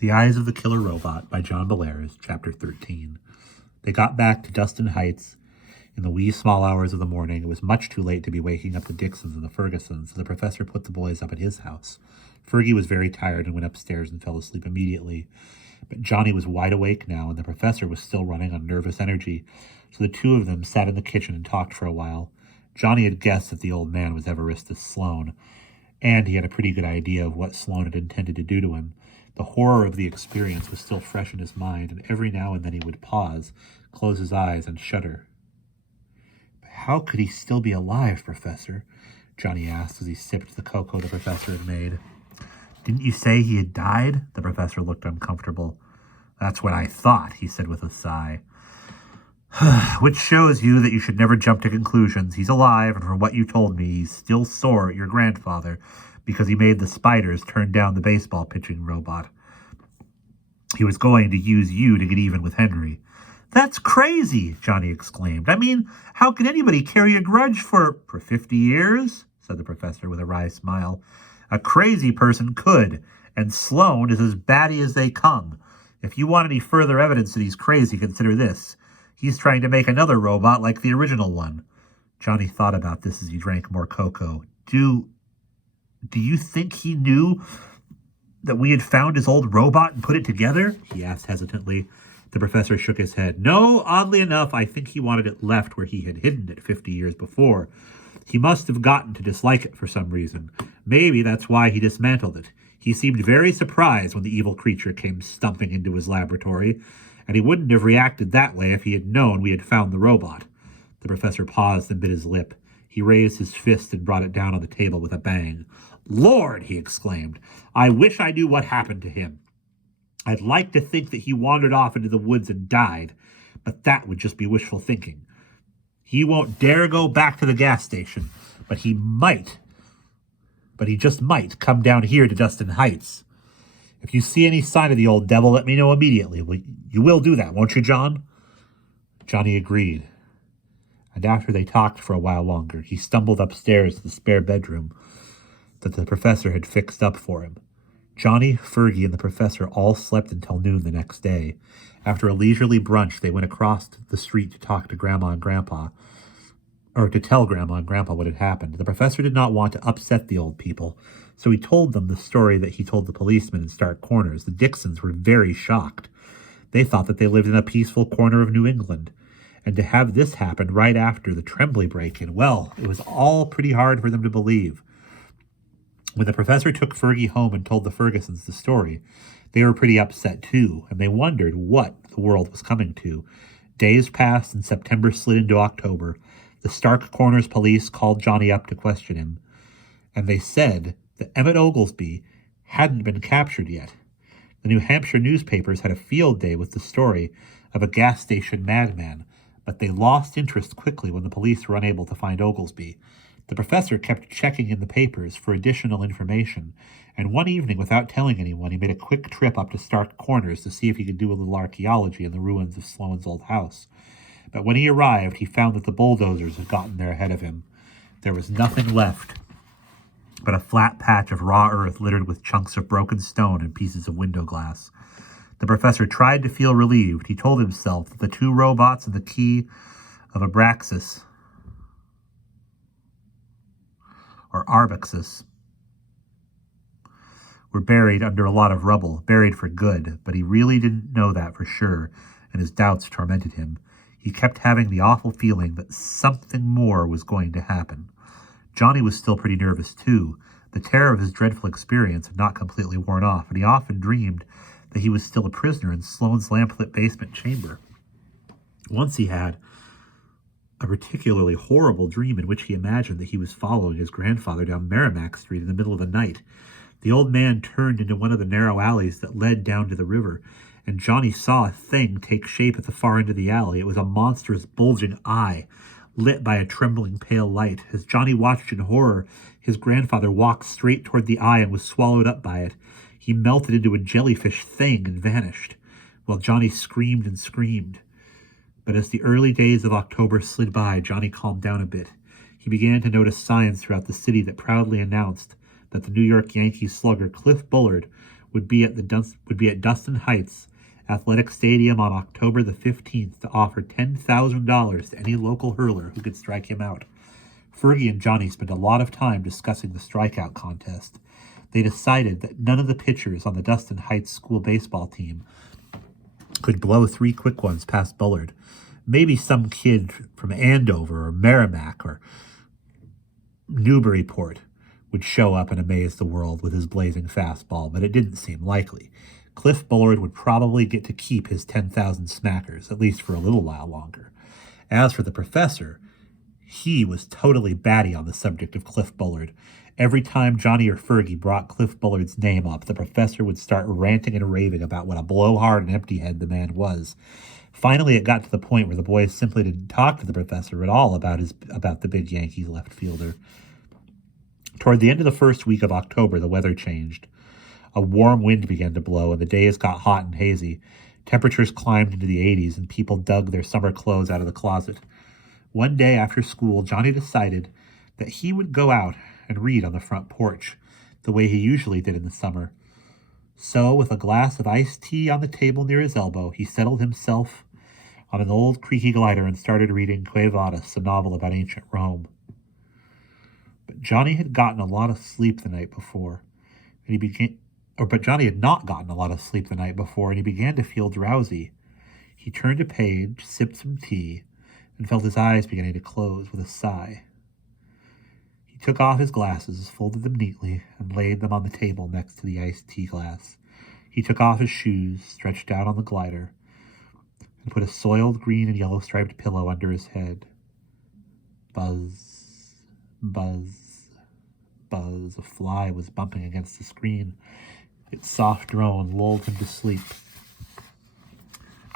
The Eyes of the Killer Robot by John Bellairs, Chapter 13. They got back to Dustin Heights in the wee small hours of the morning. It was much too late to be waking up the Dixons and the Fergusons, so the professor put the boys up at his house. Fergie was very tired and went upstairs and fell asleep immediately. But Johnny was wide awake now, and the professor was still running on nervous energy, so the two of them sat in the kitchen and talked for a while. Johnny had guessed that the old man was Everestus Sloane, and he had a pretty good idea of what Sloane had intended to do to him. The horror of the experience was still fresh in his mind, and every now and then he would pause, close his eyes, and shudder. "But how could he still be alive, Professor?" Johnny asked as he sipped the cocoa the professor had made. "Didn't you say he had died?" The professor looked uncomfortable. "That's what I thought," he said with a sigh. "Which shows you that you should never jump to conclusions. He's alive, and from what you told me, he's still sore at your grandfather because he made the spiders turn down the baseball pitching robot. He was going to use you to get even with Henry." "That's crazy!" Johnny exclaimed. "I mean, how can anybody carry a grudge for 50 years?" said the professor with a wry smile. "A crazy person could, and Sloane is as batty as they come. If you want any further evidence that he's crazy, consider this. He's trying to make another robot like the original one." Johnny thought about this as he drank more cocoa. Do you think he knew that we had found his old robot and put it together?" he asked hesitantly. The professor shook his head. "No, oddly enough, I think he wanted it left where he had hidden it 50 years before. He must have gotten to dislike it for some reason. Maybe that's why he dismantled it. He seemed very surprised when the evil creature came stumping into his laboratory, and he wouldn't have reacted that way if he had known we had found the robot." The professor paused and bit his lip. He raised his fist and brought it down on the table with a bang. "Lord!" he exclaimed. "I wish I knew what happened to him. I'd like to think that he wandered off into the woods and died, but that would just be wishful thinking. He won't dare go back to the gas station, but he just might come down here to Dustin Heights. If you see any sign of the old devil, let me know immediately. You will do that, won't you, John?" Johnny agreed. And after they talked for a while longer, he stumbled upstairs to the spare bedroom that the professor had fixed up for him. Johnny, Fergie, and the professor all slept until noon the next day. After a leisurely brunch, they went across the street to talk to Grandma and Grandpa, or to tell Grandma and Grandpa what had happened. The professor did not want to upset the old people, so he told them the story that he told the policeman in Stark Corners. The Dixons were very shocked. They thought that they lived in a peaceful corner of New England, and to have this happen right after the Tremblay break-in, well, it was all pretty hard for them to believe. When the professor took Fergie home and told the Fergusons the story, they were pretty upset too, and they wondered what the world was coming to. Days passed and September slid into October. The Stark Corners police called Johnny up to question him, and they said that Emmett Oglesby hadn't been captured yet. The New Hampshire newspapers had a field day with the story of a gas station madman, but they lost interest quickly when the police were unable to find Oglesby. The professor kept checking in the papers for additional information, and one evening, without telling anyone, he made a quick trip up to Stark Corners to see if he could do a little archaeology in the ruins of Sloane's old house. But when he arrived, he found that the bulldozers had gotten there ahead of him. There was nothing left but a flat patch of raw earth littered with chunks of broken stone and pieces of window glass. The professor tried to feel relieved. He told himself that the two robots and the key of Abraxas, or Arbaxis, were buried under a lot of rubble, buried for good, but he really didn't know that for sure, and his doubts tormented him. He kept having the awful feeling that something more was going to happen. Johnny was still pretty nervous too. The terror of his dreadful experience had not completely worn off, and he often dreamed that he was still a prisoner in Sloane's lamplit basement chamber. Once he had a particularly horrible dream in which he imagined that he was following his grandfather down Merrimack Street in the middle of the night. The old man turned into one of the narrow alleys that led down to the river, and Johnny saw a thing take shape at the far end of the alley. It was a monstrous, bulging eye, lit by a trembling pale light. As Johnny watched in horror, his grandfather walked straight toward the eye and was swallowed up by it. He melted into a jellyfish thing and vanished, while Johnny screamed and screamed. But as the early days of October slid by, Johnny calmed down a bit. He began to notice signs throughout the city that proudly announced that the New York Yankees slugger Cliff Bullard would be at Dustin Heights Athletic Stadium on October the 15th to offer $10,000 to any local hurler who could strike him out. Fergie and Johnny spent a lot of time discussing the strikeout contest. They decided that none of the pitchers on the Dustin Heights school baseball team could blow 3 quick ones past Bullard. Maybe some kid from Andover or Merrimack or Newburyport would show up and amaze the world with his blazing fastball, but it didn't seem likely. Cliff Bullard would probably get to keep his 10,000 smackers, at least for a little while longer. As for the professor, he was totally batty on the subject of Cliff Bullard. Every time Johnny or Fergie brought Cliff Bullard's name up, the professor would start ranting and raving about what a blowhard and empty head the man was. Finally, it got to the point where the boys simply didn't talk to the professor at all about the big Yankees left fielder. Toward the end of the first week of October, the weather changed. A warm wind began to blow, and the days got hot and hazy. Temperatures climbed into the 80s, and people dug their summer clothes out of the closet. One day after school, Johnny decided that he would go out and read on the front porch, the way he usually did in the summer. So, with a glass of iced tea on the table near his elbow, he settled himself on an old creaky glider and started reading Quo Vadis, a novel about ancient Rome. But Johnny had gotten a lot of sleep the night before, but Johnny had not gotten a lot of sleep the night before, and he began to feel drowsy. He turned a page, sipped some tea, and felt his eyes beginning to close with a sigh. He took off his glasses, folded them neatly, and laid them on the table next to the iced tea glass. He took off his shoes, stretched out on the glider, and put a soiled green and yellow striped pillow under his head. Buzz, buzz, buzz. A fly was bumping against the screen. Its soft drone lulled him to sleep.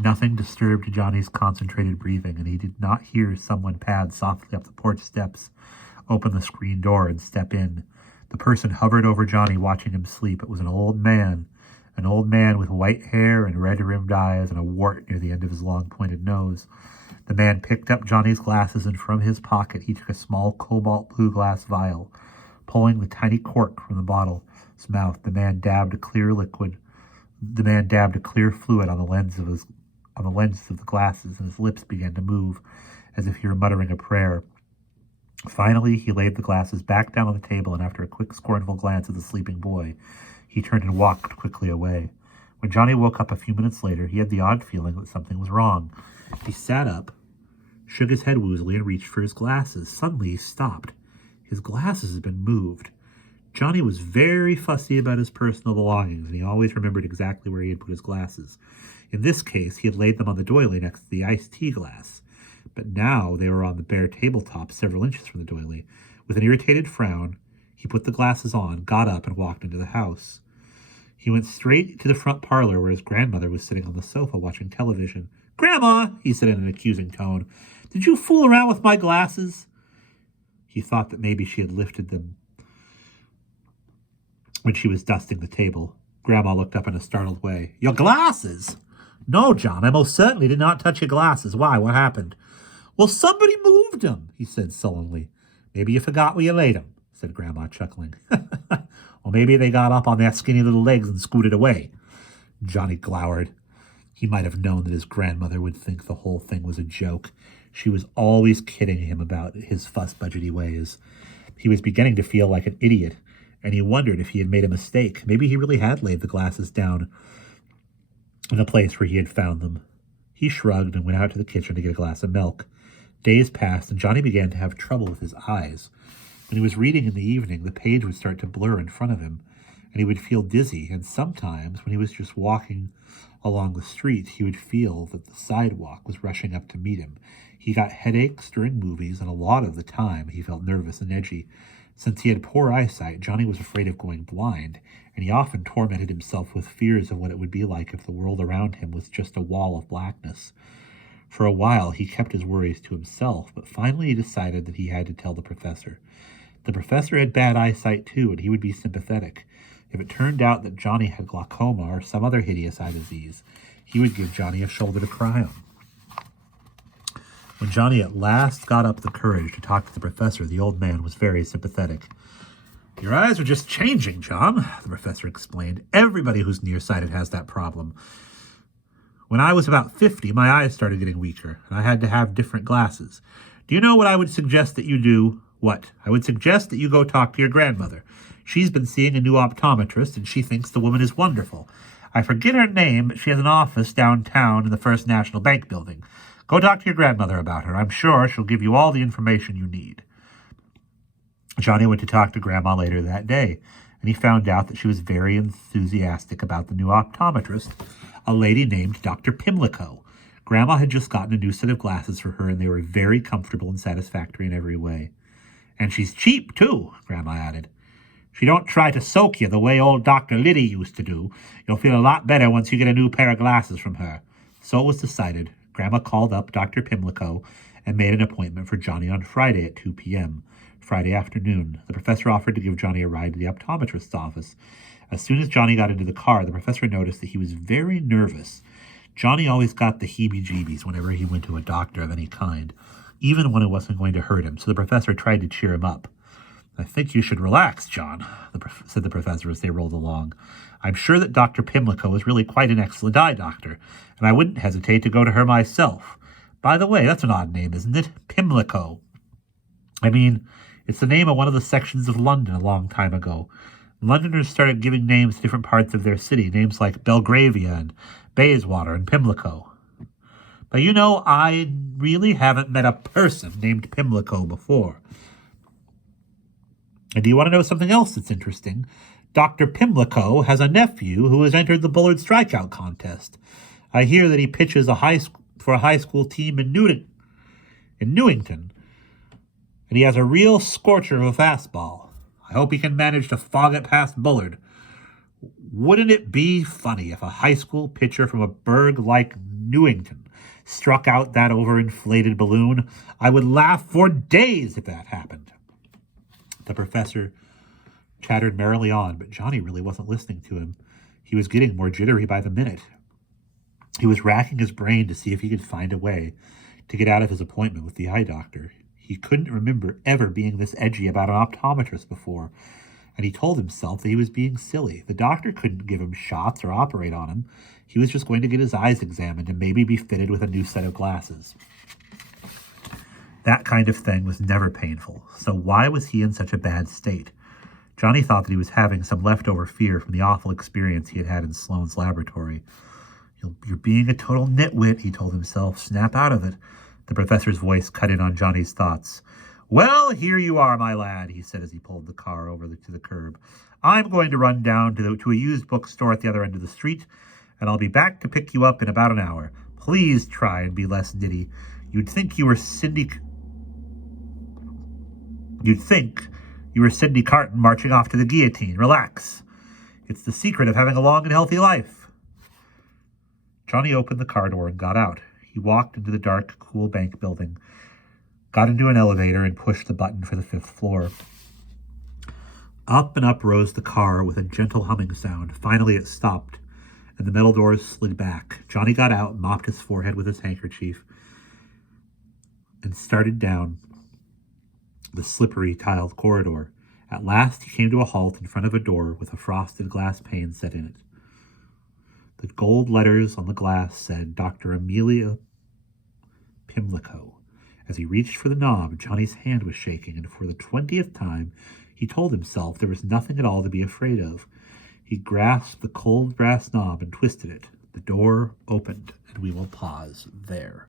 Nothing disturbed Johnny's concentrated breathing, and he did not hear someone pad softly up the porch steps, open the screen door, and step in. The person hovered over Johnny, watching him sleep. It was an old man with white hair and red-rimmed eyes and a wart near the end of his long pointed nose. The man picked up Johnny's glasses, and from his pocket he took a small cobalt blue glass vial. Pulling the tiny cork from the bottle's mouth, the man dabbed a clear fluid on the lenses of the glasses, and his lips began to move as if he were muttering a prayer. Finally, he laid the glasses back down on the table, and after a quick, scornful glance at the sleeping boy, he turned and walked quickly away. When Johnny woke up a few minutes later, he had the odd feeling that something was wrong. He sat up, shook his head woozily, and reached for his glasses. Suddenly, he stopped. His glasses had been moved. Johnny was very fussy about his personal belongings, and he always remembered exactly where he had put his glasses. In this case, he had laid them on the doily next to the iced tea glass. But now they were on the bare tabletop several inches from the doily. With an irritated frown, he put the glasses on, got up, and walked into the house. He went straight to the front parlor where his grandmother was sitting on the sofa watching television. "Grandma," he said in an accusing tone, "did you fool around with my glasses?" He thought that maybe she had lifted them when she was dusting the table. Grandma looked up in a startled way. "Your glasses?" "No, John, I most certainly did not touch your glasses. Why? What happened?" "Well, somebody moved them," he said sullenly. "Maybe you forgot where you laid them," said Grandma, chuckling. "Or maybe they got up on their skinny little legs and scooted away." Johnny glowered. He might have known that his grandmother would think the whole thing was a joke. She was always kidding him about his fuss-budgety ways. He was beginning to feel like an idiot, and he wondered if he had made a mistake. Maybe he really had laid the glasses down in the place where he had found them. He shrugged and went out to the kitchen to get a glass of milk. Days passed, and Johnny began to have trouble with his eyes. When he was reading in the evening, the page would start to blur in front of him, and he would feel dizzy, and sometimes, when he was just walking along the street, he would feel that the sidewalk was rushing up to meet him. He got headaches during movies, and a lot of the time he felt nervous and edgy. Since he had poor eyesight, Johnny was afraid of going blind, and he often tormented himself with fears of what it would be like if the world around him was just a wall of blackness. For a while, he kept his worries to himself, but finally he decided that he had to tell the professor. The professor had bad eyesight too, and he would be sympathetic. If it turned out that Johnny had glaucoma or some other hideous eye disease, he would give Johnny a shoulder to cry on. When Johnny at last got up the courage to talk to the professor, the old man was very sympathetic. Your eyes are just changing, John, the professor explained. Everybody who's nearsighted has that problem. When I was about 50, my eyes started getting weaker, and I had to have different glasses. Do you know what I would suggest that you do? What? I would suggest that you go talk to your grandmother. She's been seeing a new optometrist, and she thinks the woman is wonderful. I forget her name, but she has an office downtown in the First National Bank building. Go talk to your grandmother about her. I'm sure she'll give you all the information you need. Johnny went to talk to Grandma later that day, and he found out that she was very enthusiastic about the new optometrist, a lady named Dr. Pimlico. Grandma had just gotten a new set of glasses for her, and they were very comfortable and satisfactory in every way. And she's cheap, too, Grandma added. She don't try to soak you the way old Dr. Liddy used to do. You'll feel a lot better once you get a new pair of glasses from her. So it was decided. Grandma called up Dr. Pimlico and made an appointment for Johnny on Friday at 2 p.m., Friday afternoon. The professor offered to give Johnny a ride to the optometrist's office. As soon as Johnny got into the car, the professor noticed that he was very nervous. Johnny always got the heebie-jeebies whenever he went to a doctor of any kind, even when it wasn't going to hurt him, so the professor tried to cheer him up. I think you should relax, John, said the professor as they rolled along. I'm sure that Dr. Pimlico is really quite an excellent eye doctor, and I wouldn't hesitate to go to her myself. By the way, that's an odd name, isn't it? Pimlico. I mean, it's the name of one of the sections of London a long time ago. Londoners started giving names to different parts of their city, names like Belgravia and Bayswater and Pimlico. But you know, I really haven't met a person named Pimlico before. And do you want to know something else that's interesting? Dr. Pimlico has a nephew who has entered the Bullard Strikeout Contest. I hear that he pitches for a high school team in Newington. And he has a real scorcher of a fastball. I hope he can manage to fog it past Bullard. Wouldn't it be funny if a high school pitcher from a burg like Newington struck out that overinflated balloon? I would laugh for days if that happened. The professor chattered merrily on, but Johnny really wasn't listening to him. He was getting more jittery by the minute. He was racking his brain to see if he could find a way to get out of his appointment with the eye doctor. He couldn't remember ever being this edgy about an optometrist before, and he told himself that he was being silly. The doctor couldn't give him shots or operate on him. He was just going to get his eyes examined and maybe be fitted with a new set of glasses. That kind of thing was never painful, so why was he in such a bad state? Johnny thought that he was having some leftover fear from the awful experience he had had in Sloane's laboratory. You're being a total nitwit, he told himself. Snap out of it. The professor's voice cut in on Johnny's thoughts. Well, here you are, my lad, he said as he pulled the car over to the curb. I'm going to run down to a used bookstore at the other end of the street, and I'll be back to pick you up in about an hour. Please try and be less nitty. You'd think you were Cindy Carton marching off to the guillotine. Relax. It's the secret of having a long and healthy life. Johnny opened the car door and got out. He walked into the dark, cool bank building, got into an elevator, and pushed the button for the 5th floor. Up and up rose the car with a gentle humming sound. Finally it stopped, and the metal doors slid back. Johnny got out, mopped his forehead with his handkerchief, and started down the slippery, tiled corridor. At last he came to a halt in front of a door with a frosted glass pane set in it. The gold letters on the glass said, Dr. Amelia Pimlico. As he reached for the knob, Johnny's hand was shaking, and for the 20th time, he told himself there was nothing at all to be afraid of. He grasped the cold brass knob and twisted it. The door opened, and we will pause there.